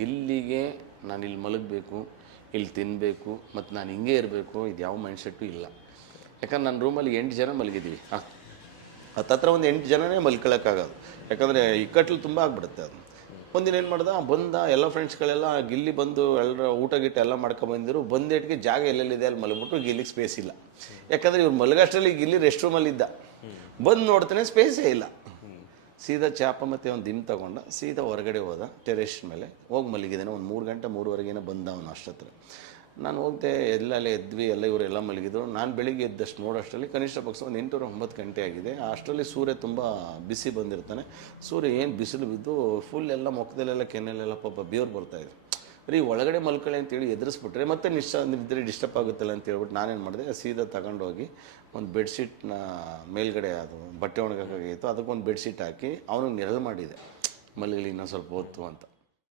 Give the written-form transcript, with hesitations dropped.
ಗಿಲ್ಲಿಗೆ ನಾನು ಇಲ್ಲಿ ಮಲಗಬೇಕು, ಇಲ್ಲಿ ತಿನ್ನಬೇಕು ಮತ್ತು ನಾನು ಹಿಂಗೆ ಇರಬೇಕು, ಇದು ಯಾವ ಮೈಂಡ್ಸೆಟ್ಟು ಇಲ್ಲ. ಯಾಕಂದ್ರೆ ನನ್ನ ರೂಮಲ್ಲಿ 8 ಜನ ಮಲಗಿದ್ದೀವಿ. ಹತ್ತತ್ರ ಒಂದು 8 ಜನನೇ ಮಲ್ಕೊಳ್ಳೋಕ್ಕಾಗೋದು. ಯಾಕಂದರೆ ಇಕ್ಕಟ್ಲು ತುಂಬ ಆಗಿಬಿಡುತ್ತೆ ಅದು. ಒಂದಿನ ಏನು ಮಾಡ್ದೆ, ಬಂದ ಎಲ್ಲ ಫ್ರೆಂಡ್ಸ್ಗಳೆಲ್ಲ ಗಿಲ್ಲಿ ಬಂದು ಎಲ್ಲರ ಊಟ ಗೀಟ ಎಲ್ಲ ಮಾಡ್ಕೊಂಬಂದಿರು. ಬಂದೇಟಿಗೆ ಜಾಗ ಎಲ್ಲೆಲ್ಲಿದೆ ಅಲ್ಲಿ ಮಲಗ್ಬಿಟ್ಟು ಗಿಲ್ಲಿಗೆ ಸ್ಪೇಸ್ ಇಲ್ಲ. ಯಾಕಂದರೆ ಇವ್ರು ಮಲಗಷ್ಟರಲ್ಲಿ ಗಿಲ್ಲಿ ರೆಸ್ಟ್ ರೂಮಲ್ಲಿದ್ದ. ಬಂದು ನೋಡ್ತಾನೆ ಸ್ಪೇಸೇ ಇಲ್ಲ. ಸೀದಾ ಚಾಪ ಮತ್ತು ಒಂದು ದಿನ ತೊಗೊಂಡ ಸೀದಾ ಹೊರಗಡೆ ಹೋದ, ಟೆರೆಸ್ ಮೇಲೆ ಹೋಗಿ ಮಲಗಿದ್ದಾನೆ. ಒಂದು 3 ಗಂಟೆ 3:30 ಬಂದ ಅವನು ಅಷ್ಟತ್ರ. ನಾನು ಹೋಗ್ದೆ, ಎಲ್ಲೆಲ್ಲ ಎದ್ವಿ, ಎಲ್ಲ ಇವರೆಲ್ಲ ಮಲಗಿದ್ರು. ನಾನು ಬೆಳಿಗ್ಗೆ ಎದ್ದಷ್ಟು ನೋಡೋಷ್ಟರಲ್ಲಿ ಕನಿಷ್ಠ ಪಕ್ಷ ಒಂದು 8 or 9 ಗಂಟೆ ಆಗಿದೆ. ಅಷ್ಟರಲ್ಲಿ ಸೂರ್ಯ ತುಂಬ ಬಿಸಿ ಬಂದಿರ್ತಾನೆ. ಸೂರ್ಯ ಏನು ಬಿಸಿಲು ಬಿದ್ದು ಫುಲ್ ಎಲ್ಲ ಮುಖದಲ್ಲೆಲ್ಲ ಕೆನ್ನೆಲೆಲ್ಲ ಪಾಪ ಬೇವ್ರು ಬರ್ತಾಯಿದ್ರು. ರೀ ಒಳಗಡೆ ಮಲ್ಕೊಳ್ಳಿ ಅಂತೇಳಿ ಎದುರಿಸ್ಬಿಟ್ರೆ ಮತ್ತೆ ನಿದ್ರೆ ಡಿಸ್ಟರ್ಬ್ ಆಗುತ್ತಲ್ಲ ಅಂತ ಹೇಳ್ಬಿಟ್ಟು ನಾನೇನು ಮಾಡಿದೆ, ಸೀದಾ ತಗೊಂಡೋಗಿ ಒಂದು ಬೆಡ್ಶೀಟ್ನ ಮೇಲ್ಗಡೆ ಅದು ಬಟ್ಟೆ ಒಣಗೋಕ್ಕಾಗಿತ್ತು, ಅದಕ್ಕೊಂದು ಬೆಡ್ಶೀಟ್ ಹಾಕಿ ಅವನಿಗೆ ನೆರಳು ಮಾಡಿದೆ, ಮಲಗಲಿ ಇನ್ನೊಂದು ಸ್ವಲ್ಪ ಹೊತ್ತು ಅಂತ.